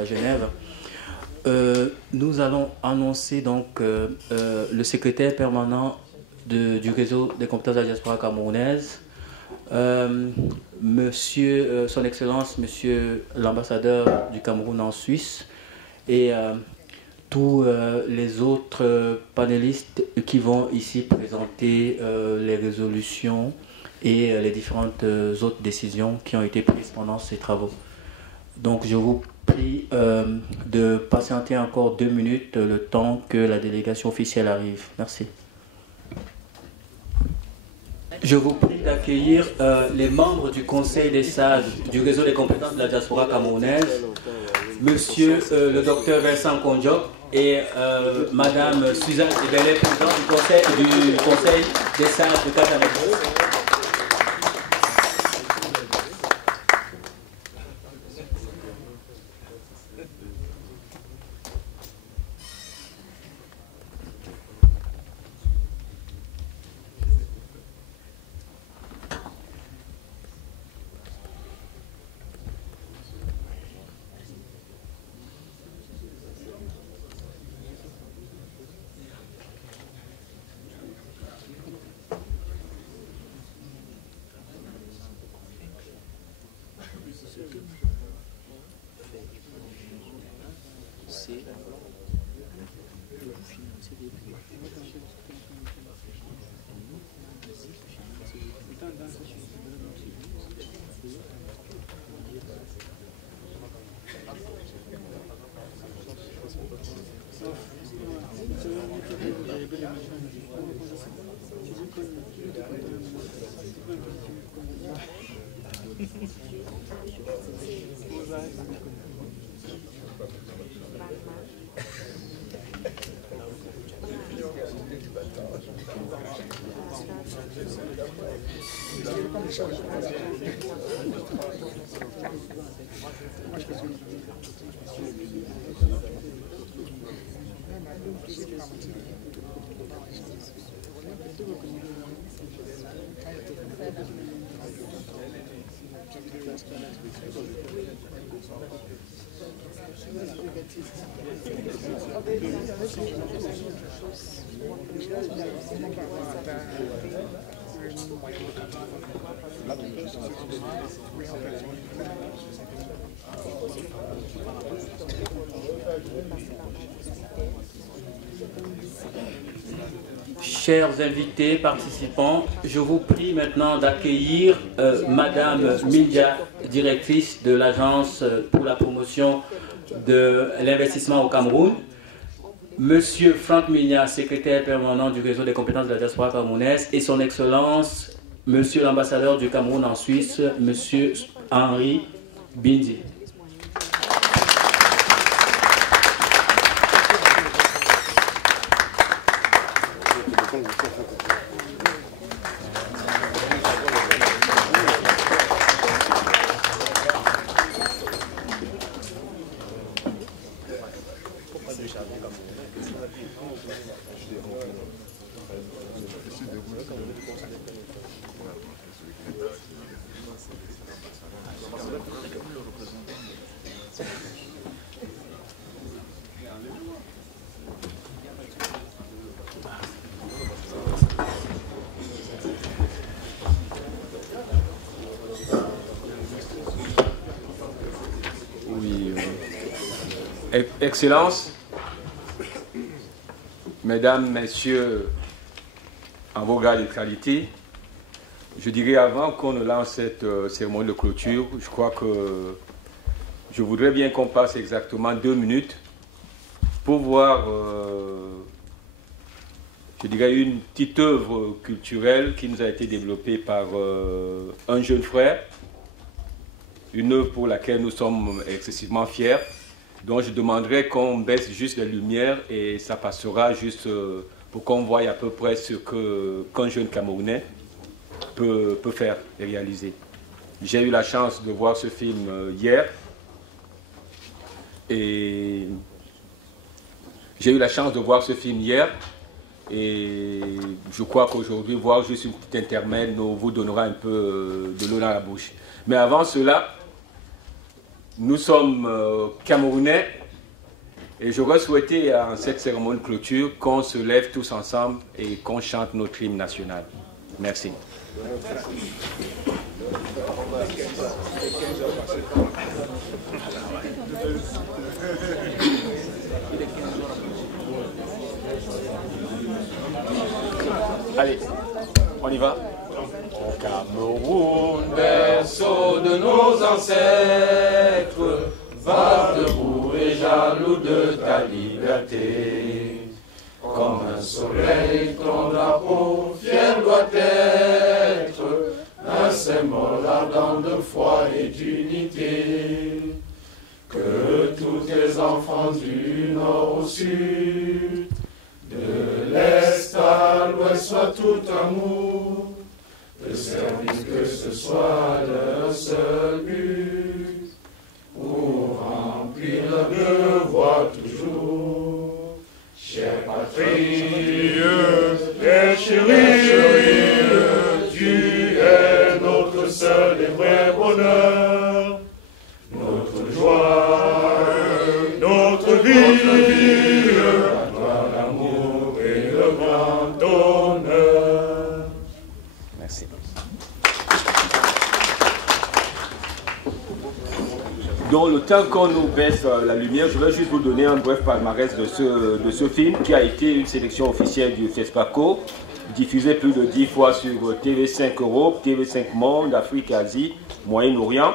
à Genève. Nous allons annoncer donc le secrétaire permanent du réseau des compétences de la diaspora camerounaise, Monsieur, Son Excellence, Monsieur l'ambassadeur du Cameroun en Suisse, et tous les autres panélistes qui vont ici présenter les résolutions et les différentes autres décisions qui ont été prises pendant ces travaux. Donc je vous prie de patienter encore 2 minutes le temps que la délégation officielle arrive. Merci. Je vous prie d'accueillir les membres du Conseil des sages du réseau des compétences de la diaspora camerounaise, Monsieur le docteur Vincent Kondiok et Madame Suzanne Ebele, présidente du Conseil des sages de Casamance. Chers invités, participants, je vous prie maintenant d'accueillir Madame Mindia, directrice de l'Agence pour la promotion de l'investissement au Cameroun, Monsieur Franck Migna, secrétaire permanent du réseau des compétences de la diaspora camerounaise, et Son Excellence, Monsieur l'ambassadeur du Cameroun en Suisse, Monsieur Henri Bindi. Excellences, Mesdames, Messieurs, en vos grades et qualités, je dirais avant qu'on ne lance cette cérémonie de clôture, je crois que je voudrais bien qu'on passe exactement 2 minutes pour voir, je dirais, une petite œuvre culturelle qui nous a été développée par un jeune frère, une œuvre pour laquelle nous sommes excessivement fiers. Donc je demanderais qu'on baisse juste les lumières et ça passera juste pour qu'on voie à peu près ce qu'un jeune Camerounais peut faire et réaliser. J'ai eu la chance de voir ce film hier et je crois qu'aujourd'hui, voir juste une petite intermède vous donnera un peu de l'eau dans la bouche. Mais avant cela, Nous sommes Camerounais et j'aurais souhaité à cette cérémonie de clôture qu'on se lève tous ensemble et qu'on chante notre hymne national. Merci. Allez, on y va. Au Cameroun, berceau de nos ancêtres, va debout et jaloux de ta liberté. Comme un soleil, ton drapeau fier doit être un symbole ardent de foi et d'unité. Que tous tes enfants du nord au sud, de l'est à l'ouest soient tout amour, le service que ce soit leur seul but, pour remplir leur devoir toujours. Chère patrie, très chérie, tu es notre seul et vrai bonheur, notre joie, notre vie, la gloire, l'amour et le grand honneur. Merci. Dans le temps qu'on nous baisse la lumière, je vais juste vous donner un bref palmarès de ce film qui a été une sélection officielle du FESPACO, diffusé plus de 10 fois sur TV5 Europe, TV5 Monde, Afrique, Asie, Moyen-Orient.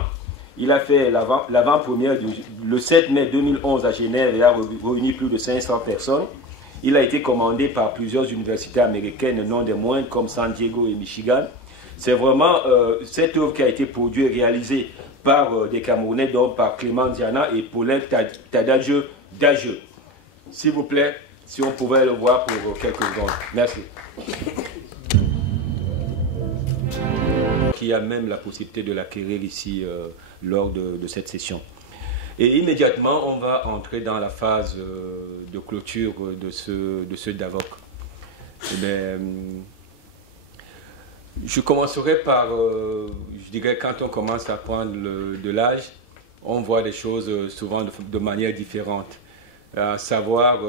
Il a fait l'avant-première le 7 mai 2011 à Genève et a réuni plus de 500 personnes. Il a été commandé par plusieurs universités américaines, non des moindres, comme San Diego et Michigan. C'est vraiment cette œuvre qui a été produite et réalisée par des Camerounais, donc par Clément Diana et Paulin Tadajeu Dajeu. S'il vous plaît, si on pouvait le voir pour quelques secondes. Merci. Qui a même la possibilité de l'acquérir ici lors de cette session. Et immédiatement, on va entrer dans la phase de clôture de ce DAVOC. Je commencerai par, je dirais, quand on commence à prendre de l'âge, on voit les choses souvent de manière différente. À savoir,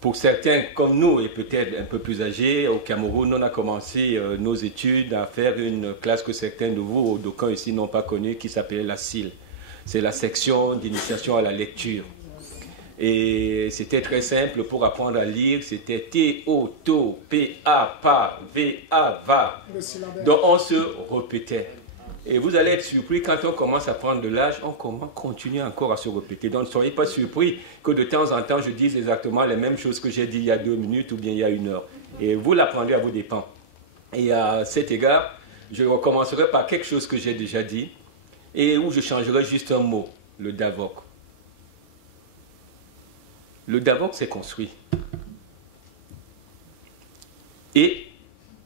pour certains comme nous, et peut-être un peu plus âgés, au Cameroun, on a commencé nos études à faire une classe que certains de vous, ou d'aucuns ici, n'ont pas connue, qui s'appelait la SIL. C'est la section d'initiation à la lecture. Et c'était très simple pour apprendre à lire, c'était T-O, TO, P-A, PA, V-A, VA. Donc on se répétait. Et vous allez être surpris quand on commence à prendre de l'âge, on continue encore à se répéter. Donc ne soyez pas surpris que de temps en temps je dise exactement les mêmes choses que j'ai dit il y a 2 minutes ou bien il y a 1 heure. Et vous l'apprendrez à vos dépens. Et à cet égard, je recommencerai par quelque chose que j'ai déjà dit et où je changerai juste un mot, le DAVOC. Le DAVOC s'est construit. Et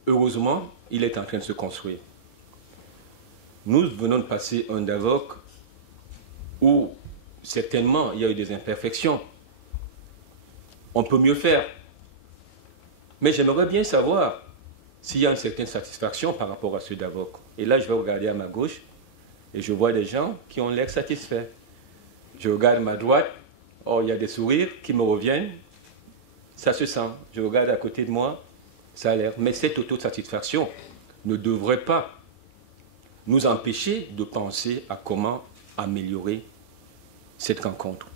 heureusement, il est en train de se construire. Nous venons de passer un DAVOC où certainement il y a eu des imperfections. On peut mieux faire. Mais j'aimerais bien savoir s'il y a une certaine satisfaction par rapport à ce DAVOC. Et là, je vais regarder à ma gauche et je vois des gens qui ont l'air satisfaits. Je regarde à ma droite, oh, il y a des sourires qui me reviennent. Ça se sent. Je regarde à côté de moi, ça a l'air. Mais cette autosatisfaction ne devrait pas nous empêcher de penser à comment améliorer cette rencontre.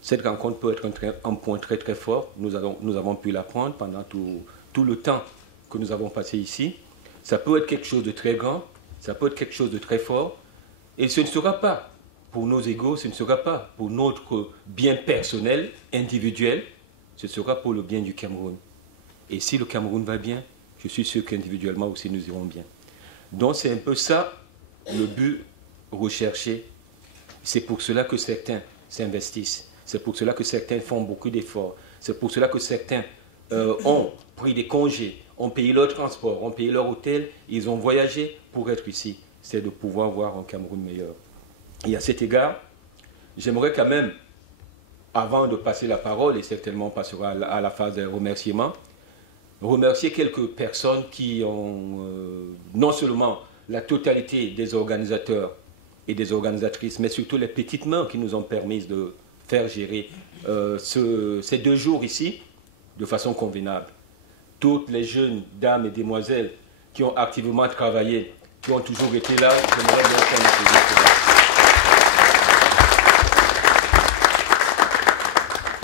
Cette rencontre peut être un point très très fort. Nous avons pu l'apprendre pendant tout le temps que nous avons passé ici. Ça peut être quelque chose de très grand, ça peut être quelque chose de très fort. Et ce ne sera pas pour nos égos, ce ne sera pas pour notre bien personnel, individuel, ce sera pour le bien du Cameroun. Et si le Cameroun va bien, je suis sûr qu'individuellement aussi nous irons bien. Donc c'est un peu ça le but recherché. C'est pour cela que certains s'investissent. C'est pour cela que certains font beaucoup d'efforts. C'est pour cela que certains ont pris des congés, ont payé leur transport, ont payé leur hôtel, ils ont voyagé pour être ici. C'est de pouvoir voir un Cameroun meilleur. Et à cet égard, j'aimerais quand même, avant de passer la parole, et certainement on passera à la phase des remerciements, remercier quelques personnes qui ont non seulement la totalité des organisateurs et des organisatrices, mais surtout les petites mains qui nous ont permis de faire gérer ces 2 jours ici de façon convenable. Toutes les jeunes dames et demoiselles qui ont activement travaillé, qui ont toujours été là, j'aimerais bien qu'on applaudisse pour ça.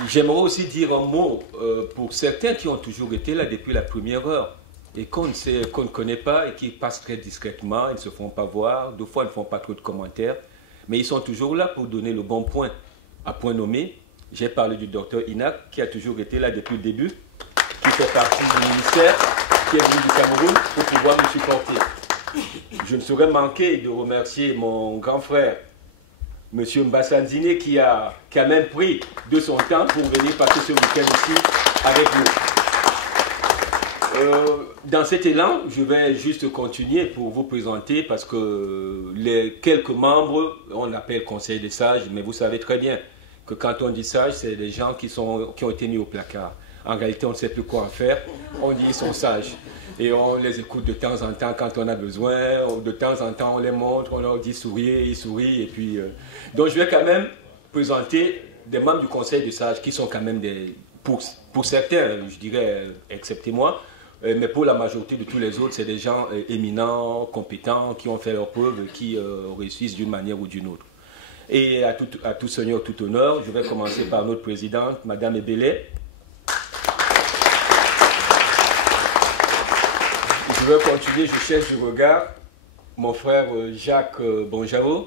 J'aimerais aussi dire un mot pour certains qui ont toujours été là depuis la première heure et qu'on ne connaît pas et qui passent très discrètement, ils ne se font pas voir, 2 fois ils ne font pas trop de commentaires, mais ils sont toujours là pour donner le bon point. À point nommé, j'ai parlé du docteur Inak qui a toujours été là depuis le début, qui fait partie du ministère, qui est venu du Cameroun pour pouvoir me supporter. Je ne saurais manquer de remercier mon grand frère, M. Mbassanzine, qui a même pris de son temps pour venir passer ce week-end ici avec nous. Dans cet élan, je vais juste continuer pour vous présenter parce que les quelques membres, on appelle conseil des sages, mais vous savez très bien que quand on dit sages, c'est des gens qui ont été mis au placard. En réalité, on ne sait plus quoi en faire, on dit ils sont sages. Et on les écoute de temps en temps quand on a besoin, de temps en temps on les montre, on leur dit souriez, ils sourient. Et puis, donc je vais quand même présenter des membres du conseil des sages qui sont quand même pour certains, je dirais, excepté moi, mais pour la majorité de tous les autres, c'est des gens éminents, compétents, qui ont fait leurs preuves, qui réussissent d'une manière ou d'une autre. Et à tout seigneur, tout honneur, je vais commencer par notre présidente, Madame Ebele. Je vais continuer, je cherche du regard mon frère Jacques Bonjao,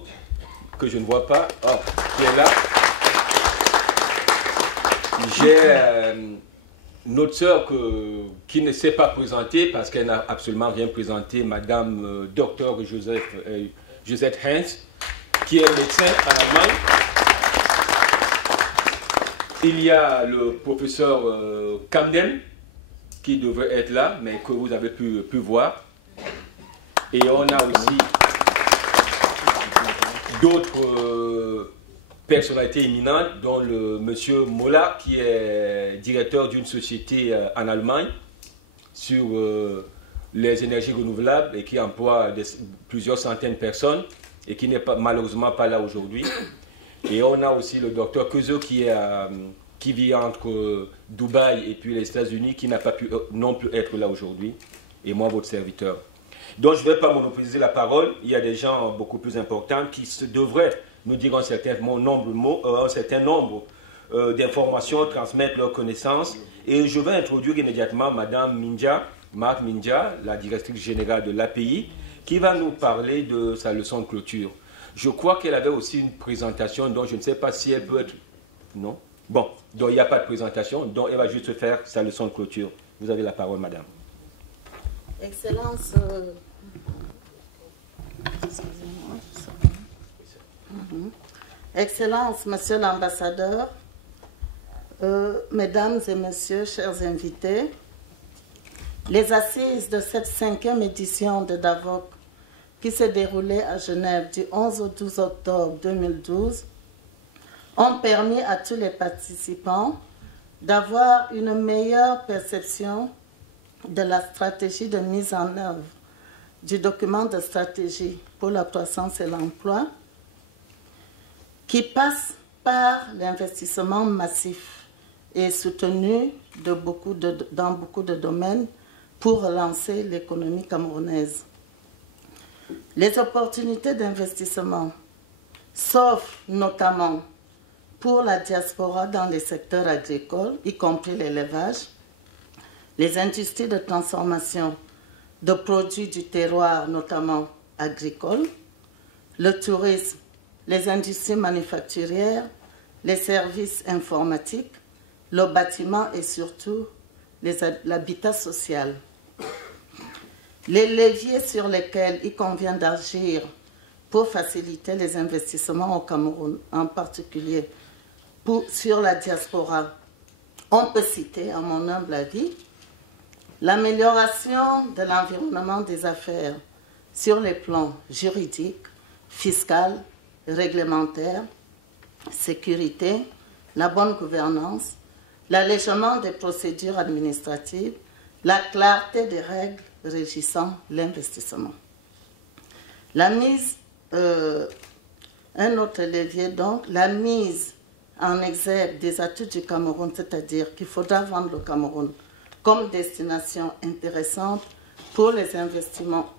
que je ne vois pas, qui est là. J'ai notre sœur qui ne s'est pas présentée parce qu'elle n'a absolument rien présenté, Madame Dr Josette Hens, qui est médecin en Allemagne. Il y a le professeur Kamden, qui devrait être là, mais que vous avez pu voir. Et on a aussi d'autres personnalités éminentes, dont le monsieur Mola, qui est directeur d'une société en Allemagne sur les énergies renouvelables et qui emploie plusieurs centaines de personnes et qui n'est malheureusement pas là aujourd'hui. Et on a aussi le docteur Kuzo qui vit entre Dubaï et puis les États-Unis, qui n'a pas pu non plus être là aujourd'hui, et moi, votre serviteur. Donc, je ne vais pas monopoliser la parole. Il y a des gens beaucoup plus importants qui devraient nous dire un certain nombre d'informations, transmettre leurs connaissances. Et je vais introduire immédiatement Madame Minja, Marc Minja, la directrice générale de l'API, qui va nous parler de sa leçon de clôture. Je crois qu'elle avait aussi une présentation dont je ne sais pas si elle peut être... Non? Bon, donc il n'y a pas de présentation, donc elle va juste faire sa leçon de clôture. Vous avez la parole, madame. Excellence, Excellence, monsieur l'ambassadeur, mesdames et messieurs, chers invités, les assises de cette 5e édition de DAVOC qui s'est déroulée à Genève du 11 au 12 octobre 2012 ont permis à tous les participants d'avoir une meilleure perception de la stratégie de mise en œuvre du document de stratégie pour la croissance et l'emploi qui passe par l'investissement massif et soutenu dans beaucoup de domaines pour relancer l'économie camerounaise. Les opportunités d'investissement s'offrent notamment pour la diaspora dans les secteurs agricoles, y compris l'élevage, les industries de transformation de produits du terroir, notamment agricoles, le tourisme, les industries manufacturières, les services informatiques, le bâtiment et surtout l'habitat social. Les leviers sur lesquels il convient d'agir pour faciliter les investissements au Cameroun, en particulier sur la diaspora, on peut citer, à mon humble avis, l'amélioration de l'environnement des affaires sur les plans juridiques, fiscal, réglementaire, sécurité, la bonne gouvernance, l'allègement des procédures administratives, la clarté des règles régissant l'investissement. La mise Un autre levier, donc, la mise en exergue des atouts du Cameroun, c'est-à-dire qu'il faudra vendre le Cameroun comme destination intéressante pour les investissements.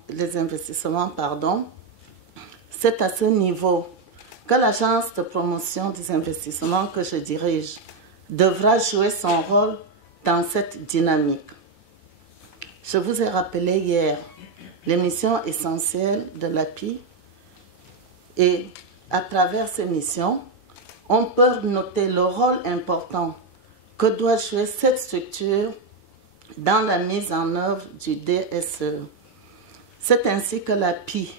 C'est à ce niveau que l'agence de promotion des investissements que je dirige devra jouer son rôle dans cette dynamique. Je vous ai rappelé hier les missions essentielles de l'API et à travers ces missions, on peut noter le rôle important que doit jouer cette structure dans la mise en œuvre du DSE. C'est ainsi que l'API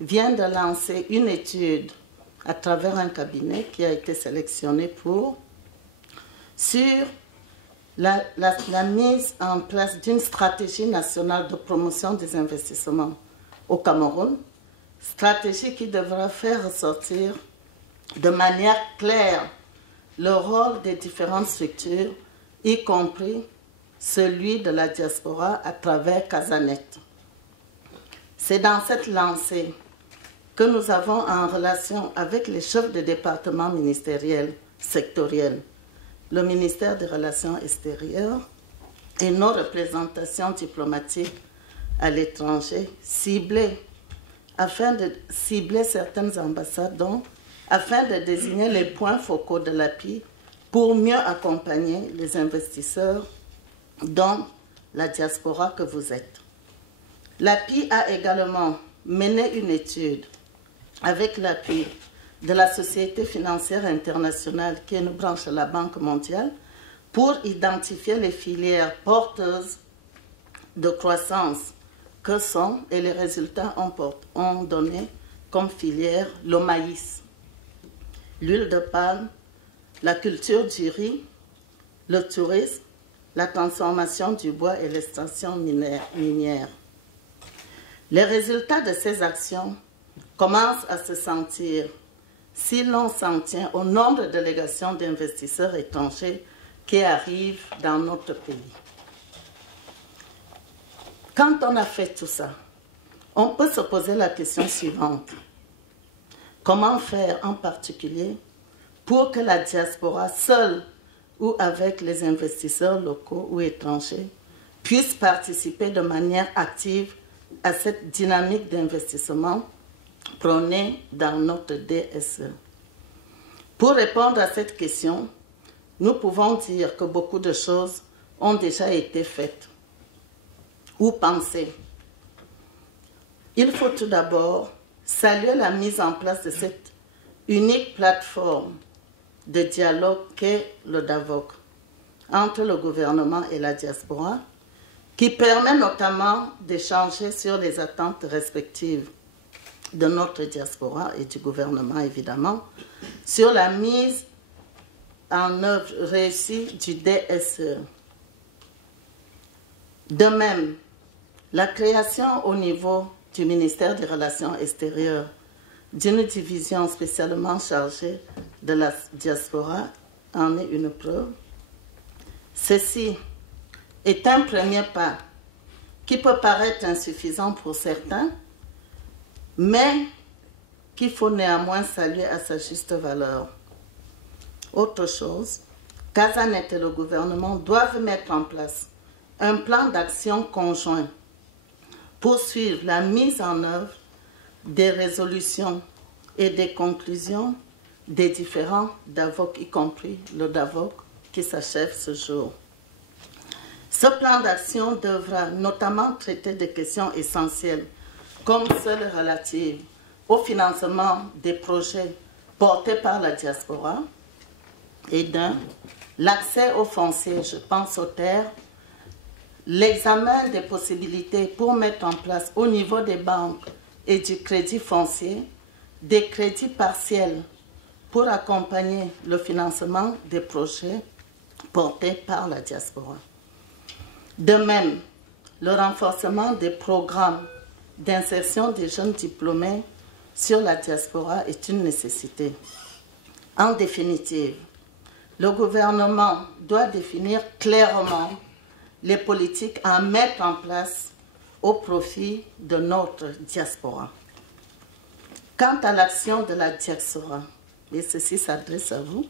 vient de lancer une étude à travers un cabinet qui a été sélectionné sur la mise en place d'une stratégie nationale de promotion des investissements au Cameroun, stratégie qui devra faire ressortir de manière claire le rôle des différentes structures, y compris celui de la diaspora à travers Casanet. C'est dans cette lancée que nous avons en relation avec les chefs de département ministériels sectoriels, le ministère des Relations extérieures et nos représentations diplomatiques à l'étranger, afin de cibler certaines ambassades, afin de désigner les points focaux de l'API pour mieux accompagner les investisseurs dans la diaspora que vous êtes. L'API a également mené une étude avec l'appui de la Société financière internationale, qui est une branche de la Banque mondiale, pour identifier les filières porteuses de croissance que sont, et les résultats ont donné comme filière le maïs, l'huile de palme, la culture du riz, le tourisme, la transformation du bois et l'extraction minière. Les résultats de ces actions commencent à se sentir si l'on s'en tient au nombre de délégations d'investisseurs étrangers qui arrivent dans notre pays. Quand on a fait tout ça, on peut se poser la question suivante. Comment faire en particulier pour que la diaspora, seule ou avec les investisseurs locaux ou étrangers, puisse participer de manière active à cette dynamique d'investissement prônée dans notre DSE? Pour répondre à cette question, nous pouvons dire que beaucoup de choses ont déjà été faites ou pensées. Il faut tout d'abord saluer la mise en place de cette unique plateforme de dialogue qu'est le DAVOC entre le gouvernement et la diaspora, qui permet notamment d'échanger sur les attentes respectives de notre diaspora et du gouvernement, évidemment, sur la mise en œuvre réussie du DSE. De même, la création au niveau du ministère des Relations extérieures d'une division spécialement chargée de la diaspora en est une preuve. Ceci est un premier pas qui peut paraître insuffisant pour certains, mais qu'il faut néanmoins saluer à sa juste valeur. Autre chose, Casanet et le gouvernement doivent mettre en place un plan d'action conjoint pour suivre la mise en œuvre des résolutions et des conclusions des différents DAVOC, y compris le DAVOC qui s'achève ce jour. Ce plan d'action devra notamment traiter des questions essentielles, comme celles relatives au financement des projets portés par la diaspora et l'accès aux fonciers, je pense aux terres, l'examen des possibilités pour mettre en place au niveau des banques et du crédit foncier des crédits partiels pour accompagner le financement des projets portés par la diaspora. De même, le renforcement des programmes d'insertion des jeunes diplômés sur la diaspora est une nécessité. En définitive, le gouvernement doit définir clairement les politiques à mettre en place au profit de notre diaspora. Quant à l'action de la diaspora, et ceci s'adresse à vous,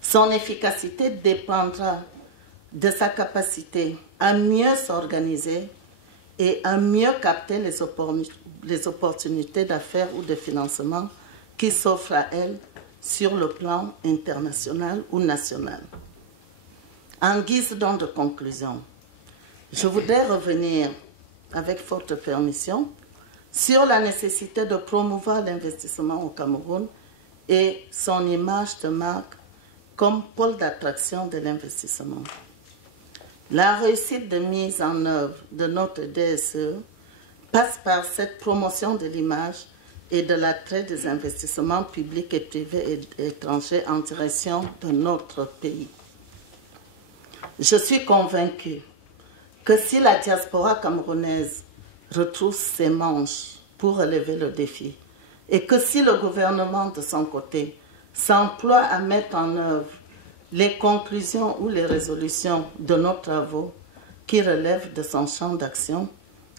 son efficacité dépendra de sa capacité à mieux s'organiser et à mieux capter les opportunités d'affaires ou de financement qui s'offrent à elle sur le plan international ou national. En guise donc de conclusion, je voudrais revenir, avec votre permission, sur la nécessité de promouvoir l'investissement au Cameroun et son image de marque comme pôle d'attraction de l'investissement. La réussite de mise en œuvre de notre DSE passe par cette promotion de l'image et de l'attrait des investissements publics et privés et étrangers en direction de notre pays. Je suis convaincue que si la diaspora camerounaise retrousse ses manches pour relever le défi et que si le gouvernement de son côté s'emploie à mettre en œuvre les conclusions ou les résolutions de nos travaux qui relèvent de son champ d'action,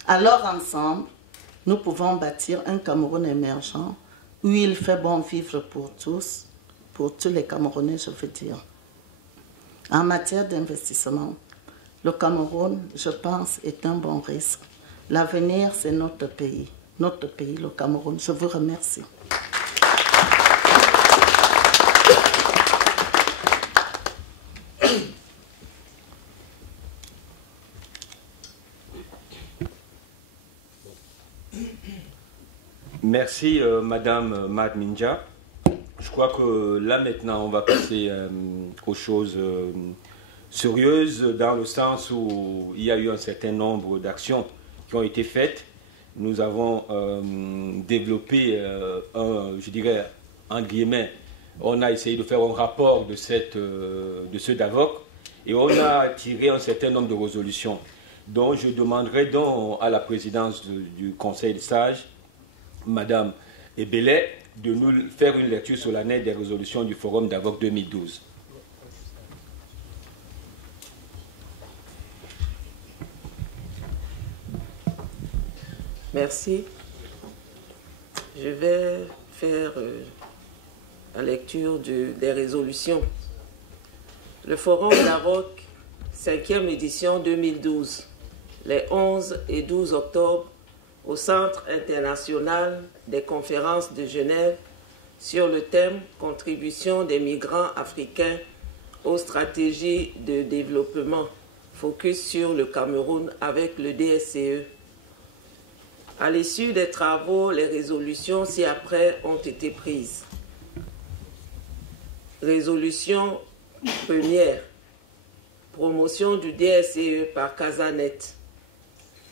alors ensemble, nous pouvons bâtir un Cameroun émergent où il fait bon vivre pour tous les Camerounais, je veux dire. En matière d'investissement, le Cameroun, je pense, est un bon risque. L'avenir, c'est notre pays, le Cameroun. Je vous remercie. Merci, Madame Mad Minja. Je crois que là, maintenant, on va passer aux choses sérieuses, dans le sens où il y a eu un certain nombre d'actions qui ont été faites. Nous avons développé, je dirais, entre guillemets, on a essayé de faire un rapport de ce DAVOC et on a tiré un certain nombre de résolutions. Donc, je demanderai donc à la présidence du Conseil des sages, Madame Ebele, de nous faire une lecture solennelle des résolutions du Forum DAVOC 2012. Merci. Je vais faire la lecture des résolutions. Le Forum DAVOC, 5e édition 2012, les 11 et 12 octobre, au Centre international des conférences de Genève sur le thème « Contribution des migrants africains aux stratégies de développement », focus sur le Cameroun avec le DSCE. À l'issue des travaux, les résolutions ci-après ont été prises. Résolution première, promotion du DSCE par Casanet.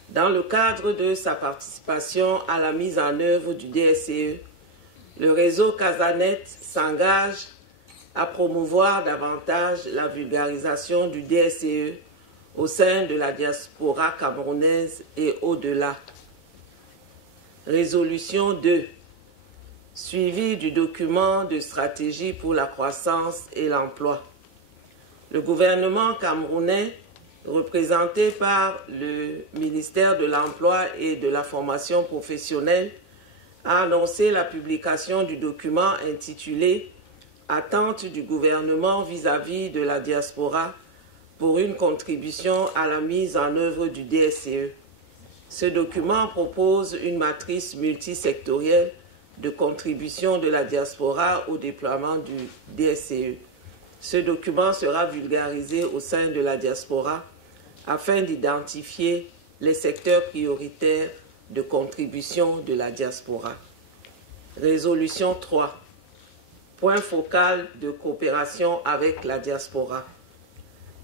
Dans le cadre de sa participation à la mise en œuvre du DSCE, le réseau Casanet s'engage à promouvoir davantage la vulgarisation du DSCE au sein de la diaspora camerounaise et au-delà. Résolution 2. Suivi du document de stratégie pour la croissance et l'emploi. Le gouvernement camerounais, représenté par le ministère de l'Emploi et de la Formation professionnelle, a annoncé la publication du document intitulé « Attentes du gouvernement vis-à-vis de la diaspora pour une contribution à la mise en œuvre du DSCE ». Ce document propose une matrice multisectorielle de contribution de la diaspora au déploiement du DSCE. Ce document sera vulgarisé au sein de la diaspora afin d'identifier les secteurs prioritaires de contribution de la diaspora. Résolution 3. Point focal de coopération avec la diaspora.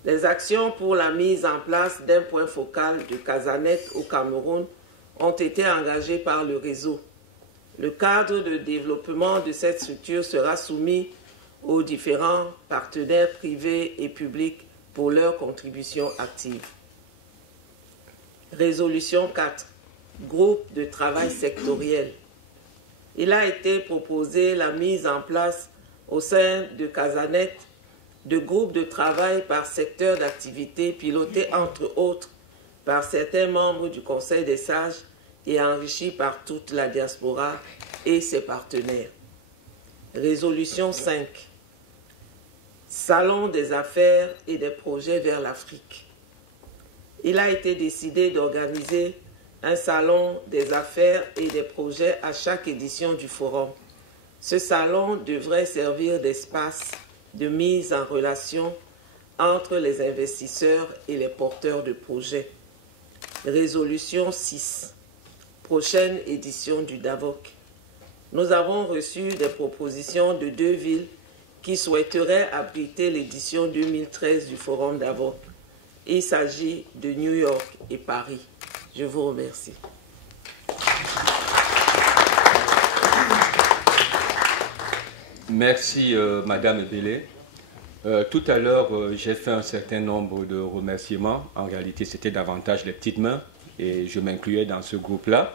Les actions pour la mise en place d'un point focal de Casanet au Cameroun ont été engagées par le réseau. Le cadre de développement de cette structure sera soumis aux différents partenaires privés et publics pour leur contribution active. Résolution 4. Groupe de travail sectoriel. Il a été proposé la mise en place au sein de Casanet de groupes de travail par secteur d'activité pilotés entre autres par certains membres du Conseil des sages et enrichis par toute la diaspora et ses partenaires. Résolution 5. Salon des affaires et des projets vers l'Afrique. Il a été décidé d'organiser un salon des affaires et des projets à chaque édition du forum. Ce salon devrait servir d'espace de mise en relation entre les investisseurs et les porteurs de projets. Résolution 6. Prochaine édition du DAVOC. Nous avons reçu des propositions de 2 villes qui souhaiteraient abriter l'édition 2013 du Forum DAVOC. Il s'agit de New York et Paris. Je vous remercie. Merci Madame Ebele. Tout à l'heure, j'ai fait un certain nombre de remerciements. En réalité, c'était davantage les petites mains et je m'incluais dans ce groupe-là.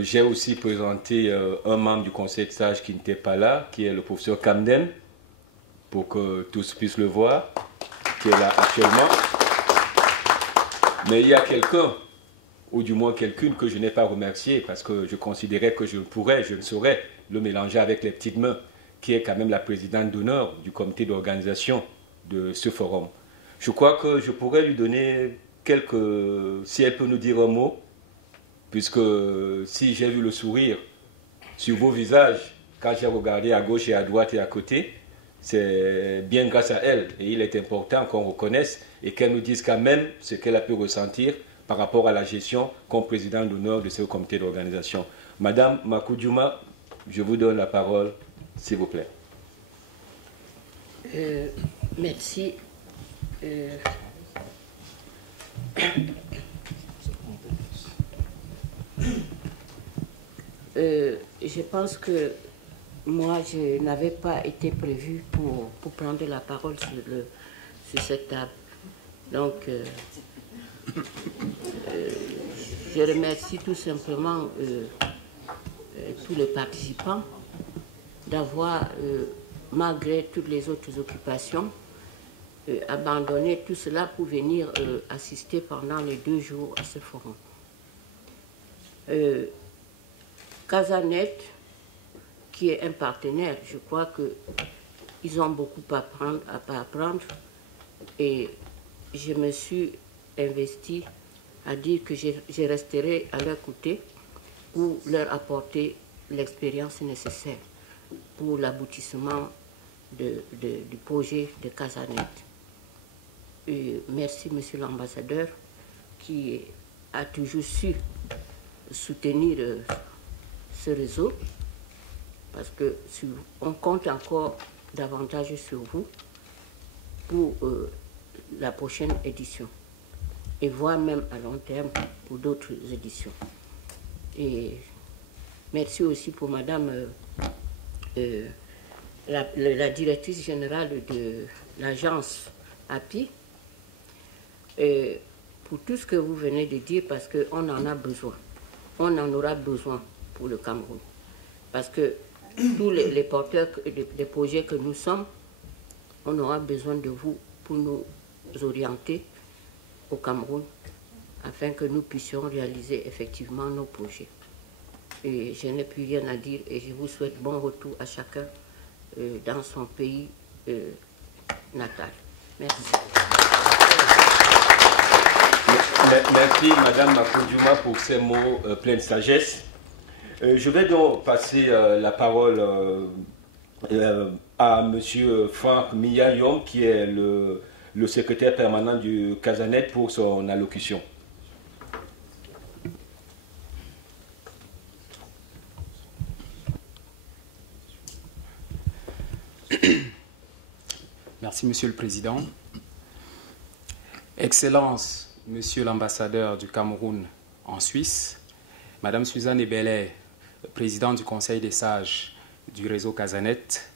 J'ai aussi présenté un membre du conseil de sage qui n'était pas là, qui est le professeur Camden, pour que tous puissent le voir, qui est là actuellement. Mais il y a quelqu'un, ou du moins quelqu'une que je n'ai pas remercié, parce que je considérais que je ne saurais le mélanger avec les petites mains, qui est quand même la présidente d'honneur du comité d'organisation de ce forum. Je crois que je pourrais lui donner si elle peut nous dire un mot, puisque si j'ai vu le sourire sur vos visages, quand j'ai regardé à gauche et à droite et à côté, c'est bien grâce à elle. Et il est important qu'on reconnaisse et qu'elle nous dise quand même ce qu'elle a pu ressentir par rapport à la gestion comme présidente d'honneur de ce comité d'organisation. Madame Makoudiuma, je vous donne la parole, s'il vous plaît. Merci. Je pense que moi, je n'avais pas été prévu pour prendre la parole sur cette table. Donc, je remercie tout simplement tous les participants d'avoir, malgré toutes les autres occupations, abandonné tout cela pour venir assister pendant les 2 jours à ce forum. Casanet, qui est un partenaire, je crois qu'ils ont beaucoup à apprendre et je me suis investie à dire que je resterai à leur côté pour leur apporter l'expérience nécessaire pour l'aboutissement du projet de Casanet. Merci, Monsieur l'ambassadeur, qui a toujours su soutenir ce réseau, parce qu'on compte encore davantage sur vous pour la prochaine édition, et voire même à long terme pour d'autres éditions. Et merci aussi pour Madame la directrice générale de l'agence API, pour tout ce que vous venez de dire, parce qu'on en a besoin. On en aura besoin pour le Cameroun. Parce que tous les porteurs des projets que nous sommes, on aura besoin de vous pour nous orienter au Cameroun, afin que nous puissions réaliser effectivement nos projets. Et je n'ai plus rien à dire et je vous souhaite bon retour à chacun dans son pays natal. Merci. Merci Madame Makoudiuma pour ces mots pleins de sagesse. Je vais donc passer la parole à Monsieur Franck Miyayom, qui est le secrétaire permanent du Casanet, pour son allocution. Merci Monsieur le Président. Excellence, Monsieur l'ambassadeur du Cameroun en Suisse, Madame Suzanne Ebele, présidente du Conseil des sages du réseau Casanet,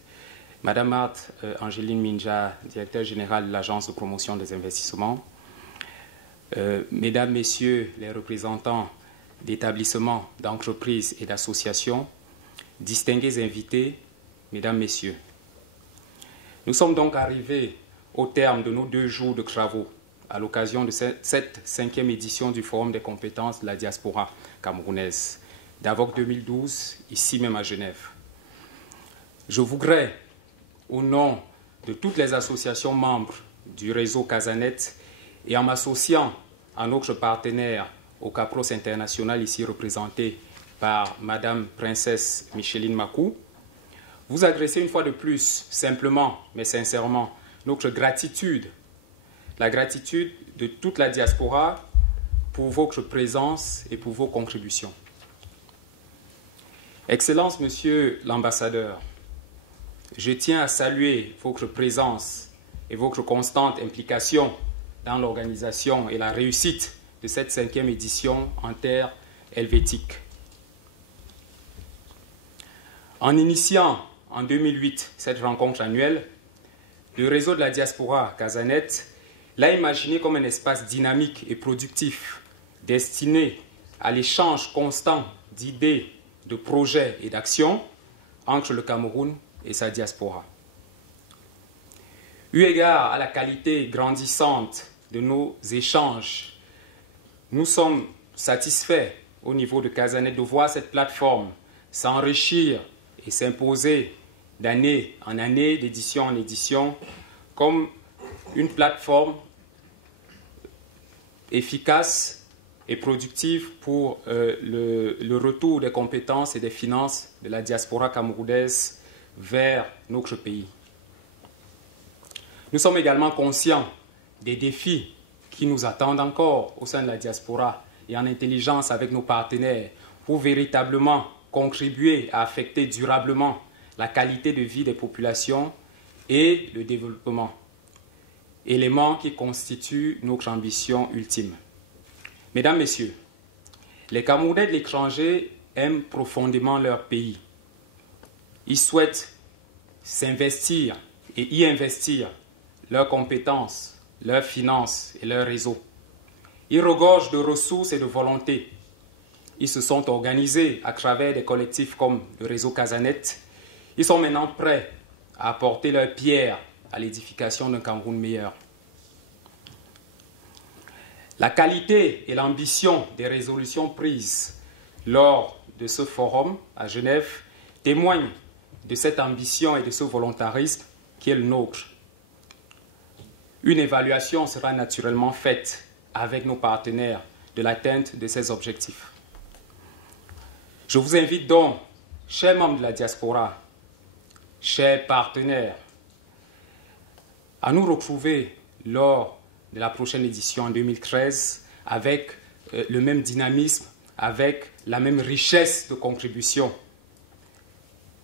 Madame Marthe Angeline Minja, directeur général de l'Agence de promotion des investissements, Mesdames, Messieurs les représentants d'établissements, d'entreprises et d'associations, distingués invités, Mesdames, Messieurs. Nous sommes donc arrivés au terme de nos 2 jours de travaux à l'occasion de cette 5e édition du Forum des compétences de la diaspora camerounaise, d'AVOC 2012, ici même à Genève. Je voudrais, au nom de toutes les associations membres du réseau Casanet et en m'associant à notre partenaire au CAPROS International, ici représenté par Madame Princesse Micheline Makou, vous adresser une fois de plus, simplement mais sincèrement, notre gratitude, la gratitude de toute la diaspora pour votre présence et pour vos contributions. Excellence, Monsieur l'ambassadeur, je tiens à saluer votre présence et votre constante implication dans l'organisation et la réussite de cette 5e édition en terre helvétique. En initiant en 2008 cette rencontre annuelle, le réseau de la diaspora Casanet l'a imaginé comme un espace dynamique et productif destiné à l'échange constant d'idées, de projets et d'actions entre le Cameroun et sa diaspora. Eu égard à la qualité grandissante de nos échanges, nous sommes satisfaits au niveau de Casanet de voir cette plateforme s'enrichir et s'imposer d'année en année, d'édition en édition, comme une plateforme efficace et productive pour le retour des compétences et des finances de la diaspora camerounaise vers notre pays. Nous sommes également conscients des défis qui nous attendent encore au sein de la diaspora et en intelligence avec nos partenaires pour véritablement contribuer à affecter durablement la qualité de vie des populations et le développement, éléments qui constituent notre ambition ultime. Mesdames, Messieurs, les Camerounais de l'étranger aiment profondément leur pays. Ils souhaitent s'investir et y investir leurs compétences, leurs finances et leurs réseaux. Ils regorgent de ressources et de volonté. Ils se sont organisés à travers des collectifs comme le réseau Casanet. Ils sont maintenant prêts à apporter leur pierre à l'édification d'un Cameroun meilleur. La qualité et l'ambition des résolutions prises lors de ce forum à Genève témoignent de cette ambition et de ce volontarisme qui est le nôtre. Une évaluation sera naturellement faite avec nos partenaires de l'atteinte de ces objectifs. Je vous invite donc, chers membres de la diaspora, chers partenaires, à nous retrouver lors de la prochaine édition en 2013 avec le même dynamisme, avec la même richesse de contribution.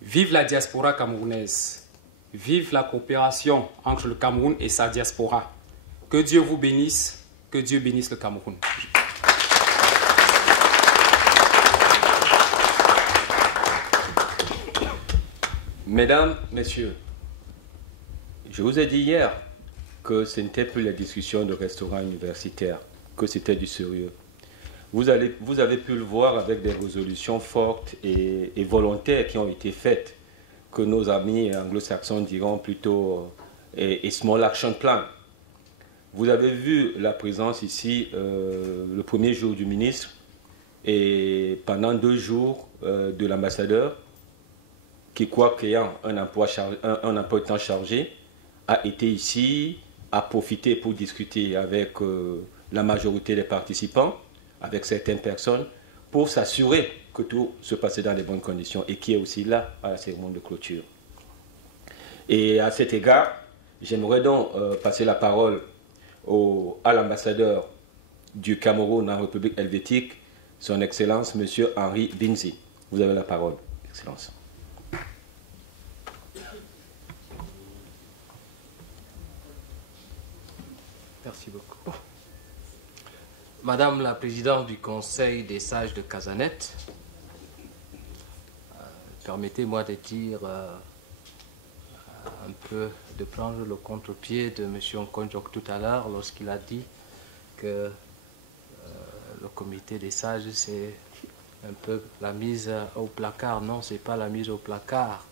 Vive la diaspora camerounaise, vive la coopération entre le Cameroun et sa diaspora. Que Dieu vous bénisse, que Dieu bénisse le Cameroun. Mesdames, Messieurs, je vous ai dit hier que ce n'était plus la discussion de restaurant universitaire, que c'était du sérieux. Vous avez pu le voir avec des résolutions fortes et volontaires qui ont été faites, que nos amis anglo-saxons diront plutôt et Small Action Plan. Vous avez vu la présence ici le premier jour du ministre et pendant 2 jours de l'ambassadeur qui, quoi qu'ayant un emploi de temps chargé, a été ici, a profité pour discuter avec la majorité des participants, avec certaines personnes, pour s'assurer que tout se passait dans les bonnes conditions et qui est aussi là à la cérémonie de clôture. Et à cet égard, j'aimerais donc passer la parole à l'ambassadeur du Cameroun en République helvétique, son Excellence, M. Henri Binzi. Vous avez la parole, Excellence. Merci beaucoup. Madame la Présidente du Conseil des sages de Casanet, permettez-moi de dire un peu, de prendre le contre-pied de M. Nkonjok tout à l'heure lorsqu'il a dit que le comité des sages c'est un peu la mise au placard. Non, ce n'est pas la mise au placard,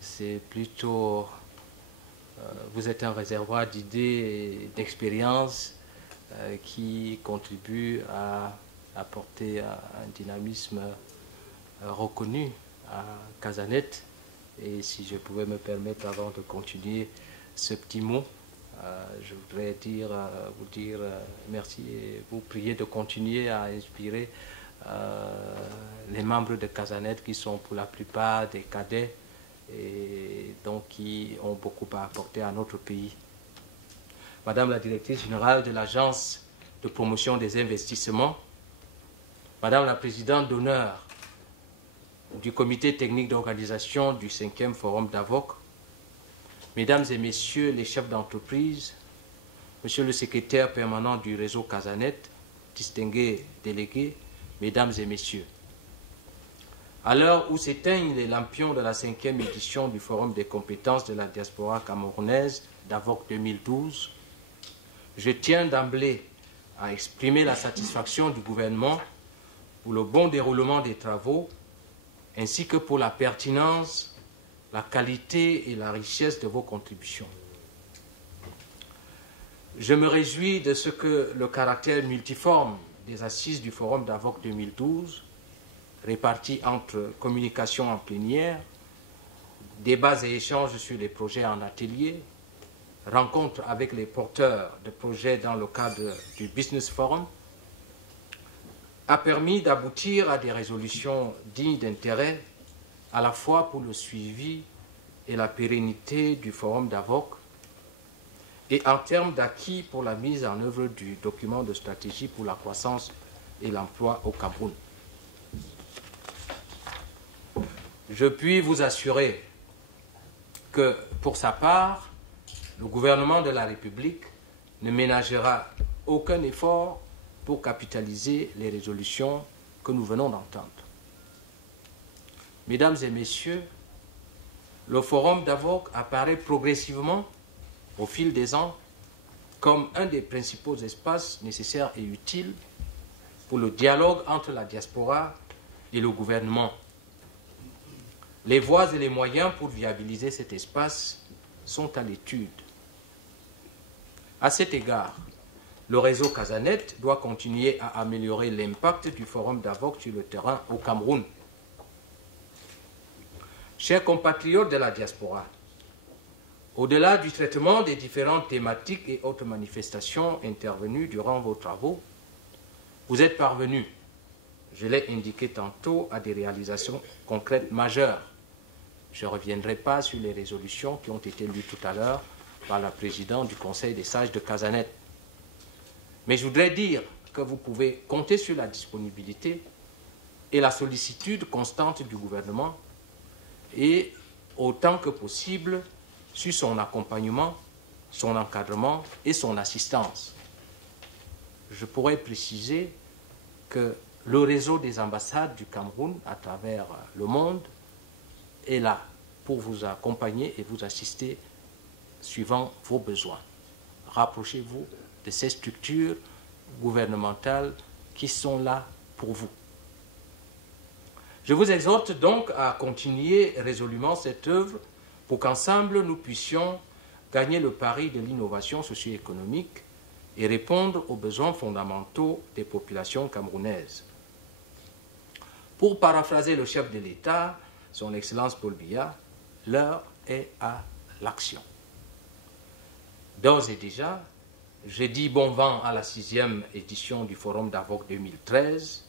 c'est plutôt vous êtes un réservoir d'idées et d'expériences qui contribue à apporter un dynamisme reconnu à Casanet. Et si je pouvais me permettre, avant de continuer ce petit mot, je voudrais vous dire merci et vous prier de continuer à inspirer les membres de Casanet qui sont pour la plupart des cadets et donc qui ont beaucoup à apporter à notre pays. Madame la directrice générale de l'Agence de promotion des investissements, Madame la présidente d'honneur du comité technique d'organisation du 5e Forum d'Avoc, Mesdames et Messieurs les chefs d'entreprise, Monsieur le secrétaire permanent du réseau Casanet, distingués délégués, Mesdames et Messieurs, à l'heure où s'éteignent les lampions de la 5e édition du Forum des compétences de la diaspora camerounaise d'Avoc 2012, je tiens d'emblée à exprimer la satisfaction du gouvernement pour le bon déroulement des travaux ainsi que pour la pertinence, la qualité et la richesse de vos contributions. Je me réjouis de ce que le caractère multiforme des assises du Forum d'Avoc 2012, réparties entre communication en plénière, débats et échanges sur les projets en atelier, rencontres avec les porteurs de projets dans le cadre du Business Forum, a permis d'aboutir à des résolutions dignes d'intérêt à la fois pour le suivi et la pérennité du Forum d'Avoc et en termes d'acquis pour la mise en œuvre du document de stratégie pour la croissance et l'emploi au Cameroun. Je puis vous assurer que, pour sa part, le gouvernement de la République ne ménagera aucun effort pour capitaliser les résolutions que nous venons d'entendre. Mesdames et Messieurs, le Forum d'Avoc apparaît progressivement, au fil des ans, comme un des principaux espaces nécessaires et utiles pour le dialogue entre la diaspora et le gouvernement. Les voies et les moyens pour viabiliser cet espace sont à l'étude. À cet égard, le réseau Casanet doit continuer à améliorer l'impact du Forum d'Avoc sur le terrain au Cameroun. Chers compatriotes de la diaspora, au-delà du traitement des différentes thématiques et autres manifestations intervenues durant vos travaux, vous êtes parvenus, je l'ai indiqué tantôt, à des réalisations concrètes majeures. Je ne reviendrai pas sur les résolutions qui ont été lues tout à l'heure par la présidente du Conseil des sages de Casanet. Mais je voudrais dire que vous pouvez compter sur la disponibilité et la sollicitude constante du gouvernement et, autant que possible, sur son accompagnement, son encadrement et son assistance. Je pourrais préciser que le réseau des ambassades du Cameroun à travers le monde est là pour vous accompagner et vous assister suivant vos besoins. Rapprochez-vous de ces structures gouvernementales qui sont là pour vous. Je vous exhorte donc à continuer résolument cette œuvre pour qu'ensemble nous puissions gagner le pari de l'innovation socio-économique et répondre aux besoins fondamentaux des populations camerounaises. Pour paraphraser le chef de l'État, son Excellence Paul Biya, l'heure est à l'action. D'ores et déjà, j'ai dit bon vent à la 6e édition du Forum d'Avoc 2013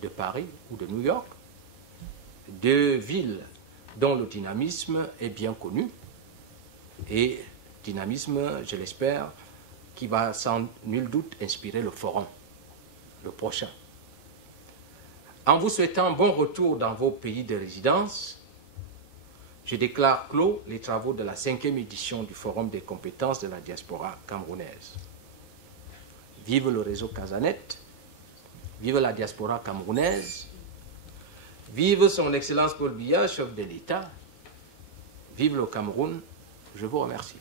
de Paris ou de New York, deux villes dont le dynamisme est bien connu, et dynamisme, je l'espère, qui va sans nul doute inspirer le forum, le prochain. En vous souhaitant bon retour dans vos pays de résidence, je déclare clos les travaux de la 5e édition du Forum des compétences de la diaspora camerounaise. Vive le réseau Casanet, vive la diaspora camerounaise, vive son Excellence Paul Biya, chef de l'État, vive le Cameroun, je vous remercie.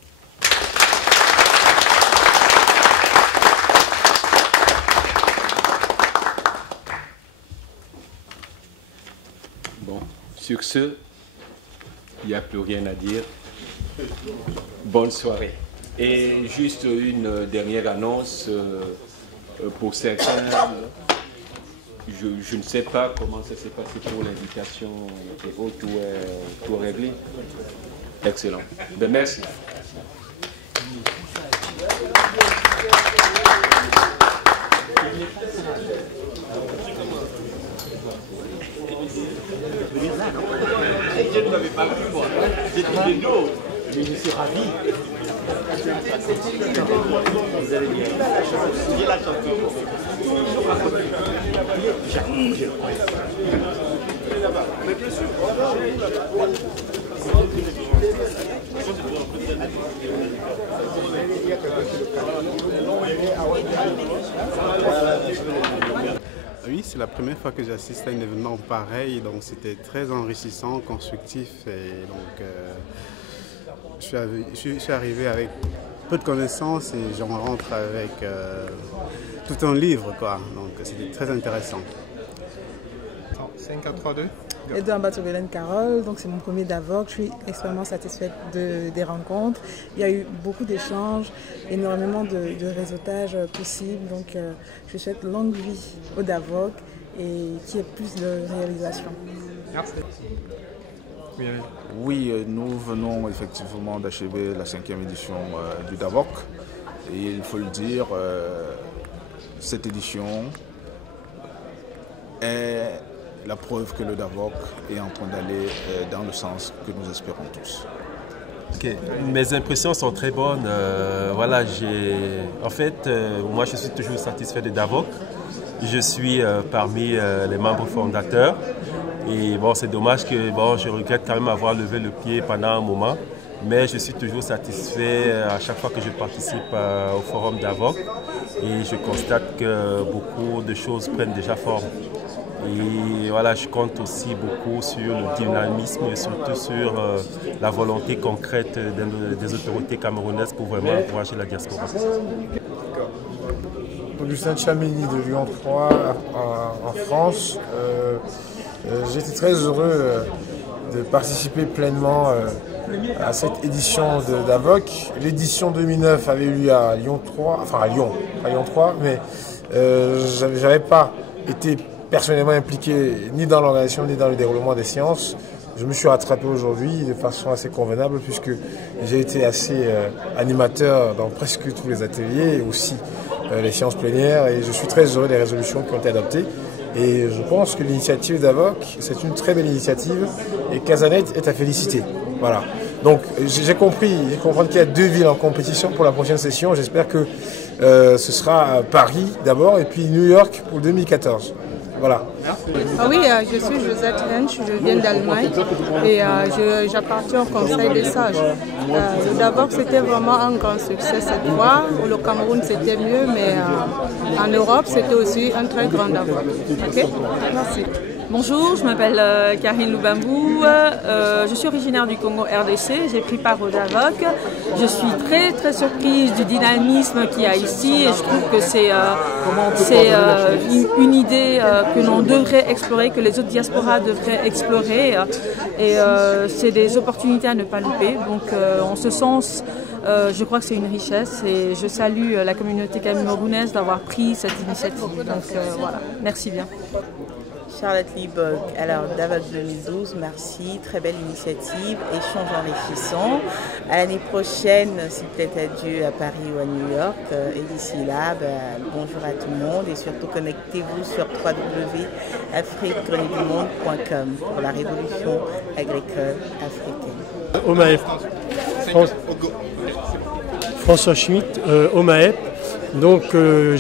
Bon, sur ce, il n'y a plus rien à dire. Bonne soirée. Et juste une dernière annonce pour certains. je ne sais pas comment ça s'est passé pour l'invitation et autres, tout est réglé. Excellent. Ben, merci. Je ne m'avais pas vu, moi. J'ai dit les dos, mais je suis ravi. Vous allez bien. J'ai la chanson. J'arrive. Mais bien sûr. Oui, c'est la première fois que j'assiste à un événement pareil, donc c'était très enrichissant, constructif, et donc je suis arrivé avec peu de connaissances et j'en rentre avec tout un livre, quoi. Donc c'était très intéressant. 5, 4, 3, 2. Edouard Batougelen Carole, donc c'est mon premier DAVOC. Je suis extrêmement satisfaite des rencontres. Il y a eu beaucoup d'échanges, énormément de réseautage possible. Donc je souhaite longue vie au DAVOC et qu'il y ait plus de réalisation. Merci. Oui, nous venons effectivement d'achever la 5e édition du DAVOC. Et il faut le dire, cette édition est la preuve que le DAVOC est en train d'aller dans le sens que nous espérons tous. Okay. Mes impressions sont très bonnes. Voilà, en fait, moi je suis toujours satisfait de DAVOC. Je suis parmi les membres fondateurs. Et bon, c'est dommage que je regrette quand même avoir levé le pied pendant un moment. Mais je suis toujours satisfait à chaque fois que je participe au forum DAVOC. Et je constate que beaucoup de choses prennent déjà forme. Et voilà, je compte aussi beaucoup sur le dynamisme et surtout sur la volonté concrète des autorités camerounaises pour vraiment encourager la diaspora. Augustin Chamini de Lyon 3 en France. J'ai été très heureux de participer pleinement à cette édition de DAVOC. L'édition 2009 avait eu lieu à Lyon 3, enfin à Lyon 3, mais je n'avais pas été personnellement impliqué ni dans l'organisation ni dans le déroulement des séances. Je me suis rattrapé aujourd'hui de façon assez convenable puisque j'ai été assez animateur dans presque tous les ateliers et aussi les séances plénières et je suis très heureux des résolutions qui ont été adoptées. Et je pense que l'initiative DAVOC, c'est une très belle initiative et Casanet est à féliciter. Voilà. Donc j'ai compris qu'il y a 2 villes en compétition pour la prochaine session. J'espère que ce sera Paris d'abord et puis New York pour 2014. Voilà. Ah oui, je suis Josette Hensch, je viens d'Allemagne et j'appartiens au Conseil des sages. D'abord, c'était vraiment un grand succès cette fois. Au Cameroun, c'était mieux, mais en Europe, c'était aussi un très grand DAVOC. Ok, merci. Bonjour, je m'appelle Karine Loubambou, je suis originaire du Congo RDC, j'ai pris part au DAVOC. Je suis très très surprise du dynamisme qu'il y a ici et je trouve que c'est une idée que l'on devrait explorer, que les autres diasporas devraient explorer et c'est des opportunités à ne pas louper. Donc en ce sens, je crois que c'est une richesse et je salue la communauté camerounaise d'avoir pris cette initiative. Donc voilà, merci bien. Charlotte Liebog, alors DAVOC 2012, merci, très belle initiative, échange enrichissant. À l'année prochaine, si peut-être à Dieu, à Paris ou à New York. Et d'ici là, bonjour à tout le monde et surtout connectez-vous sur www.afriquegrenetdumonde.com pour la révolution agricole africaine. OMAEP, François Schmitt, OMAEP. Donc le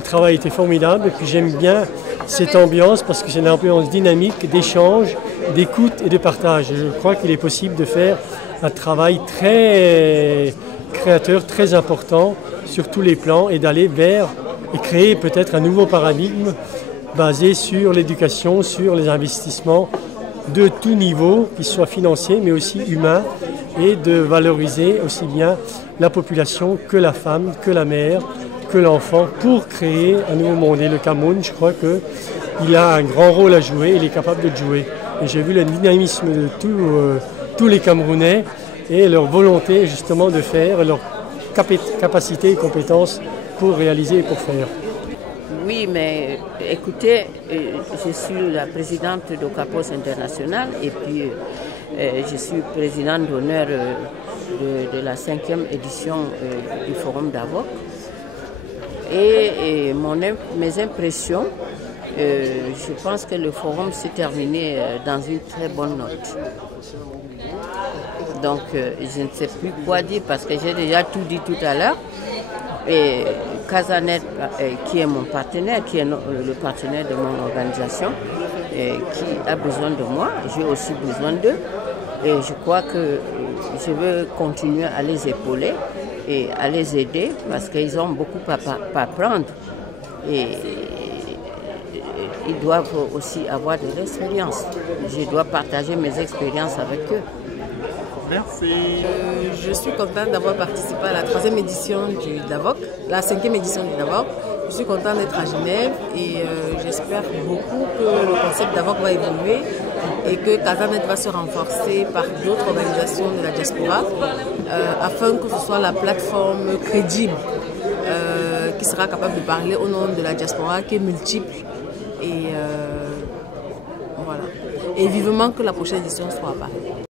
travail était formidable et puis j'aime bien cette ambiance parce que c'est une ambiance dynamique d'échange, d'écoute et de partage. Je crois qu'il est possible de faire un travail très créateur, très important sur tous les plans et d'aller vers et créer peut-être un nouveau paradigme basé sur l'éducation, sur les investissements de tout niveau, qu'ils soient financiers mais aussi humains, et de valoriser aussi bien la population que la femme, que la mère, que l'enfant pour créer un nouveau monde. Et le Cameroun, je crois qu'il a un grand rôle à jouer, il est capable de le jouer. Et j'ai vu le dynamisme de tous les Camerounais et leur volonté justement de faire, leur capacité et compétences pour réaliser et pour faire. Oui, mais Écoutez, je suis la présidente d'Ocapos International et puis je suis présidente d'honneur de la 5e édition du Forum Davok. Et mes impressions, je pense que le forum s'est terminé dans une très bonne note. Donc je ne sais plus quoi dire parce que j'ai déjà tout dit tout à l'heure. Et Casanet, qui est mon partenaire, qui est le partenaire de mon organisation, qui a besoin de moi, j'ai aussi besoin d'eux. Et je crois que je veux continuer à les épauler et à les aider parce qu'ils ont beaucoup à apprendre. Et ils doivent aussi avoir de l'expérience. Je dois partager mes expériences avec eux. Merci. Je suis contente d'avoir participé à la 3e édition du DAVOC, la 5e édition du DAVOC. Je suis contente d'être à Genève et j'espère beaucoup que le concept DAVOC va évoluer et que Casanet va se renforcer par d'autres organisations de la diaspora afin que ce soit la plateforme crédible qui sera capable de parler au nom de la diaspora qui est multiple et voilà. Et vivement que la prochaine édition soit à Paris.